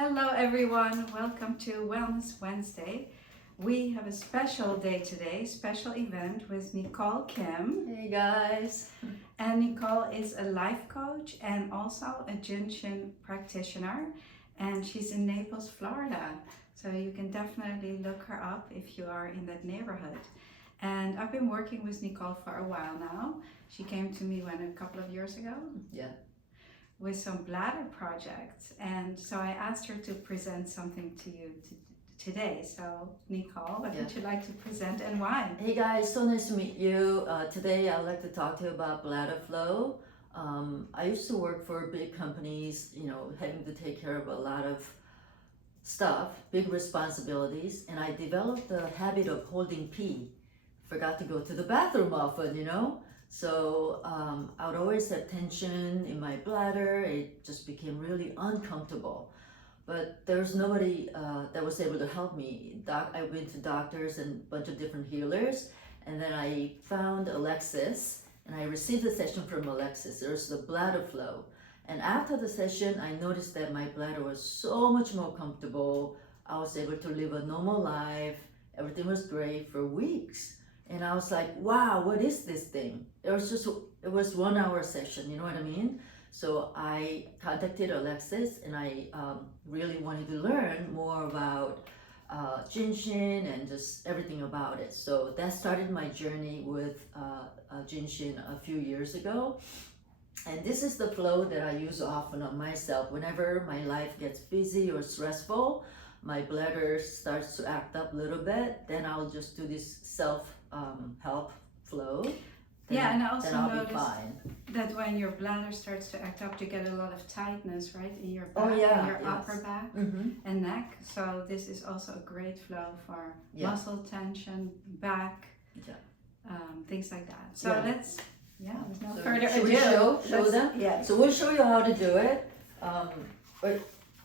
Hello everyone, welcome to Wellness Wednesday. We have a special day today, special event with Nicole Kim. Hey guys! And Nicole is a life coach and also a jinshin practitioner, and she's in Naples, Florida. So you can definitely look her up if you are in that neighborhood. And I've been working with Nicole for a while now. She came to me a couple of years ago. Yeah. With some bladder projects, and so I asked her to present something to you today. So Nicole, what would you like to present and why? Hey guys, so nice to meet you. Today I'd like to talk to you about bladder flow. I used to work for big companies, having to take care of a lot of stuff, big responsibilities, and I developed the habit of holding pee. Forgot to go to the bathroom often. So I would always have tension in my bladder. It just became really uncomfortable. But there's nobody that was able to help me. I went to doctors and a bunch of different healers, and then I found Alexis, and I received a session from Alexis. There's the bladder flow. And after the session, I noticed that my bladder was so much more comfortable. I was able to live a normal life. Everything was great for weeks. And I was like, wow, what is this thing? It was 1 hour session, you know what I mean? So I contacted Alexis, and I really wanted to learn more about jinshin and just everything about it. So that started my journey with jinshin a few years ago. And this is the flow that I use often on myself. Whenever my life gets busy or stressful, my bladder starts to act up a little bit, then I'll just do this self-help flow. And I also noticed that when your bladder starts to act up, you get a lot of tightness, right, in your back, in your upper back and neck. So this is also a great flow for muscle tension, back, things like that. So let's, with no further ado. Should we show them? Yeah. So we'll show you how to do it. But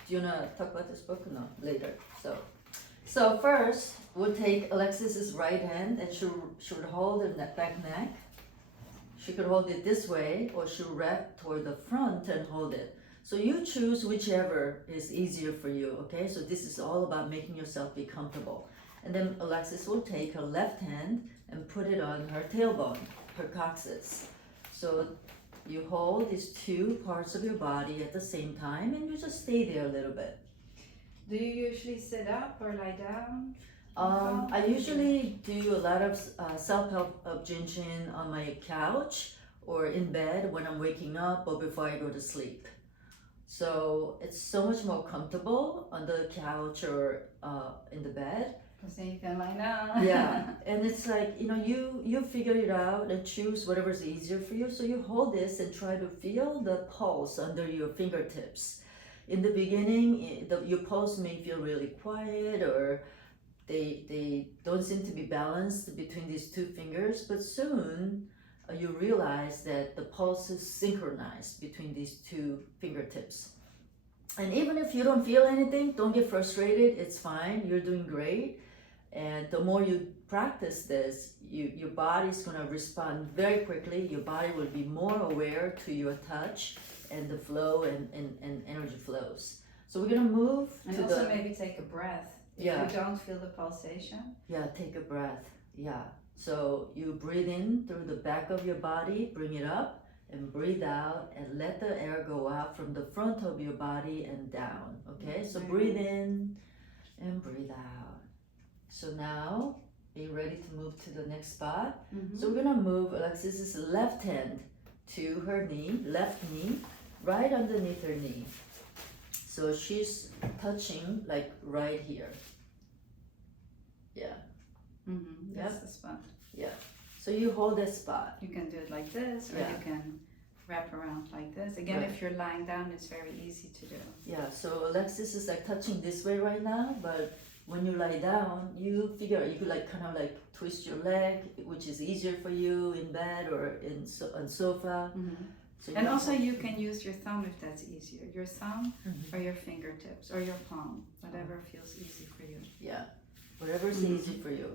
do you want to talk about this book? No, later. So first, we'll take Alexis's right hand, and she would hold her back neck. She could hold it this way, or she'll wrap toward the front and hold it. So you choose whichever is easier for you, okay? So this is all about making yourself be comfortable. And then Alexis will take her left hand and put it on her tailbone, her coccyx. So you hold these two parts of your body at the same time, and you just stay there a little bit. Do you usually sit up or lie down? I usually do a lot of self-help of jinshin on my couch or in bed when I'm waking up or before I go to sleep. So it's so much more comfortable on the couch or in the bed. Because then you can lie down. Yeah, and it's like, you figure it out and choose whatever's easier for you. So you hold this and try to feel the pulse under your fingertips. In the beginning, your pulse may feel really quiet, or they don't seem to be balanced between these two fingers, but soon you realize that the pulse is synchronized between these two fingertips. And even if you don't feel anything, don't get frustrated. It's fine. You're doing great. And the more you practice this, your body's going to respond very quickly. Your body will be more aware to your touch and the flow and energy flows. So we're going to move and to also maybe take a breath. If you don't feel the pulsation. Yeah, take a breath. Yeah. So you breathe in through the back of your body, bring it up, and breathe out, and let the air go out from the front of your body and down. Okay, so breathe in and breathe out. So now, are you ready to move to the next spot? So we're gonna move Alexis's left hand to her knee, left knee, right underneath her knee. So she's touching like right here. Yeah. That's the spot. Yeah. So you hold that spot. You can do it like this, or you can wrap around like this. Again, if you're lying down, it's very easy to do. Yeah. So Alexis is like touching this way right now, but when you lie down, you figure you could like kind of like twist your leg, which is easier for you in bed or on sofa. So and also you can use your thumb if that's easier. Your thumb or your fingertips or your palm, whatever feels easy for you. Yeah, whatever's easy for you.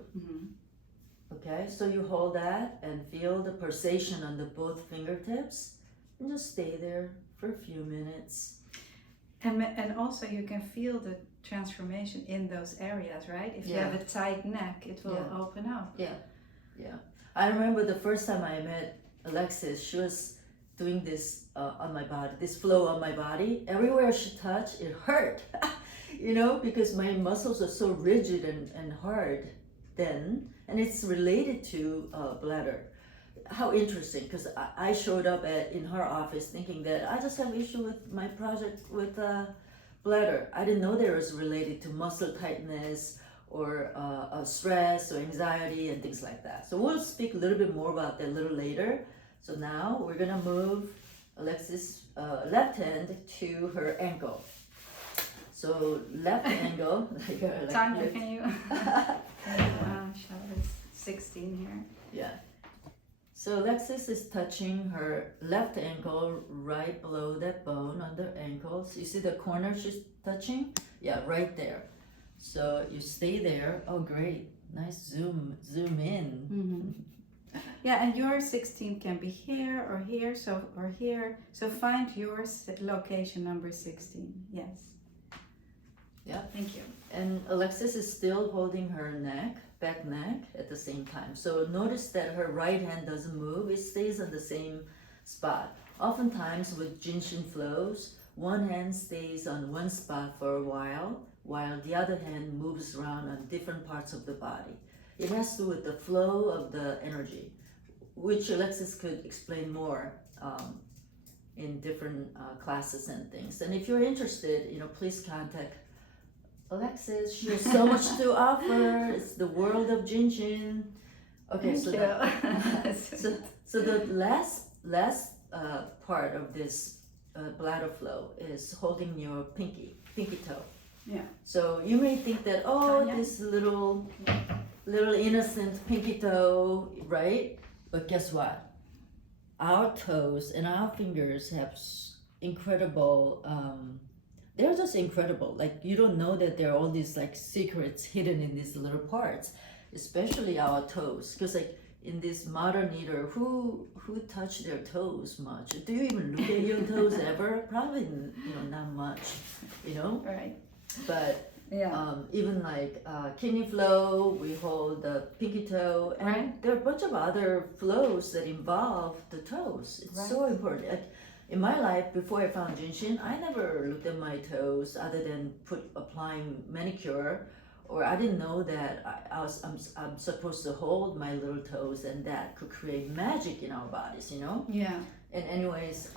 Okay, so you hold that and feel the pulsation on the both fingertips and just stay there for a few minutes. And also you can feel the transformation in those areas, right? If you have a tight neck, it will open up. Yeah. I remember the first time I met Alexis, she was doing this on my body, this flow on my body. Everywhere she touched, it hurt, because my muscles are so rigid and hard then, and it's related to bladder. How interesting, because I showed up in her office thinking that I just have issue with my project with bladder. I didn't know there was related to muscle tightness or stress or anxiety and things like that. So we'll speak a little bit more about that a little later. So now we're gonna move Alexis' left hand to her ankle. So left ankle, Tanya, can you show us 16 here? Yeah. So Alexis is touching her left ankle right below that bone on the ankle. So you see the corner she's touching? Yeah, right there. So you stay there. Oh, great. Nice zoom in. Mm-hmm. Yeah, and your 16 can be here or here, or here. So find your location number 16. Yes. Yeah. Thank you. And Alexis is still holding her back neck at the same time. So notice that her right hand doesn't move. It stays on the same spot. Oftentimes with jinshin flows, one hand stays on one spot for a while the other hand moves around on different parts of the body. It has to do with the flow of the energy, which Alexis could explain more in different classes and things. And if you're interested, please contact Alexis. She has so much to offer. It's the world of jinshin. Okay, so the last part of this bladder flow is holding your pinky toe. Yeah. So you may think that this little innocent pinky toe, right? But guess what? Our toes and our fingers have incredible. They're just incredible. Like you don't know that there are all these like secrets hidden in these little parts, especially our toes. Because like in this modern era, who touch their toes much? Do you even look at your toes ever? Probably not much. Right. But even like kidney flow, we hold the pinky toe, and there are a bunch of other flows that involve the toes. It's so important. Like, in my life, before I found jinshin, I never looked at my toes other than applying manicure, or I didn't know that I'm supposed to hold my little toes, and that could create magic in our bodies, Yeah. And anyways,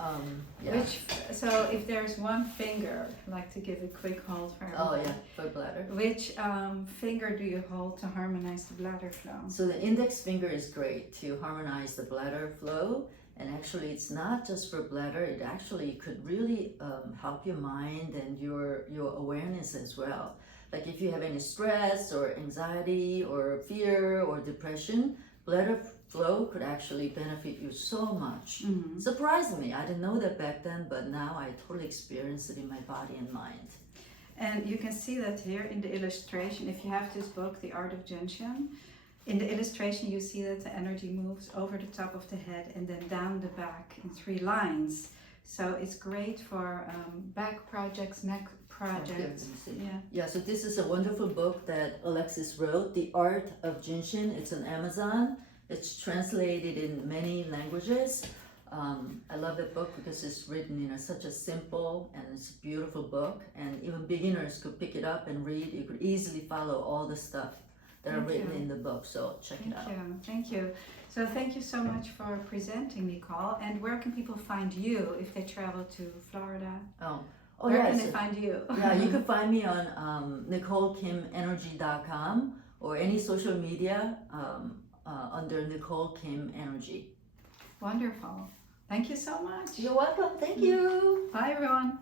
So if there's one finger, I'd like to give a quick hold for everyone. Oh yeah, for bladder. Which finger do you hold to harmonize the bladder flow? So the index finger is great to harmonize the bladder flow. And actually, it's not just for bladder. It actually could really help your mind and your awareness as well. Like if you have any stress or anxiety or fear or depression, bladder flow could actually benefit you so much. Mm-hmm. Surprisingly, I didn't know that back then, but now I totally experience it in my body and mind. And you can see that here in the illustration. If you have this book, The Art of Jinshin, in the illustration you see that the energy moves over the top of the head and then down the back in 3 lines. So it's great for back projects, neck projects. Yeah, so this is a wonderful book that Alexis wrote, The Art of Jinshin. It's on Amazon. It's translated in many languages. I love that book because it's written in such a simple and it's a beautiful book, and even beginners could pick it up and read. You could easily follow all the stuff that are written in the book, so check it out. Thank you. So thank you so much for presenting, Nicole. And where can people find you if they travel to Florida? Where can they find you? Yeah, you can find me on NicoleKimEnergy.com or any social media under Nicole Kim Energy. Wonderful. Thank you so much. You're welcome. Thank you. Bye, everyone.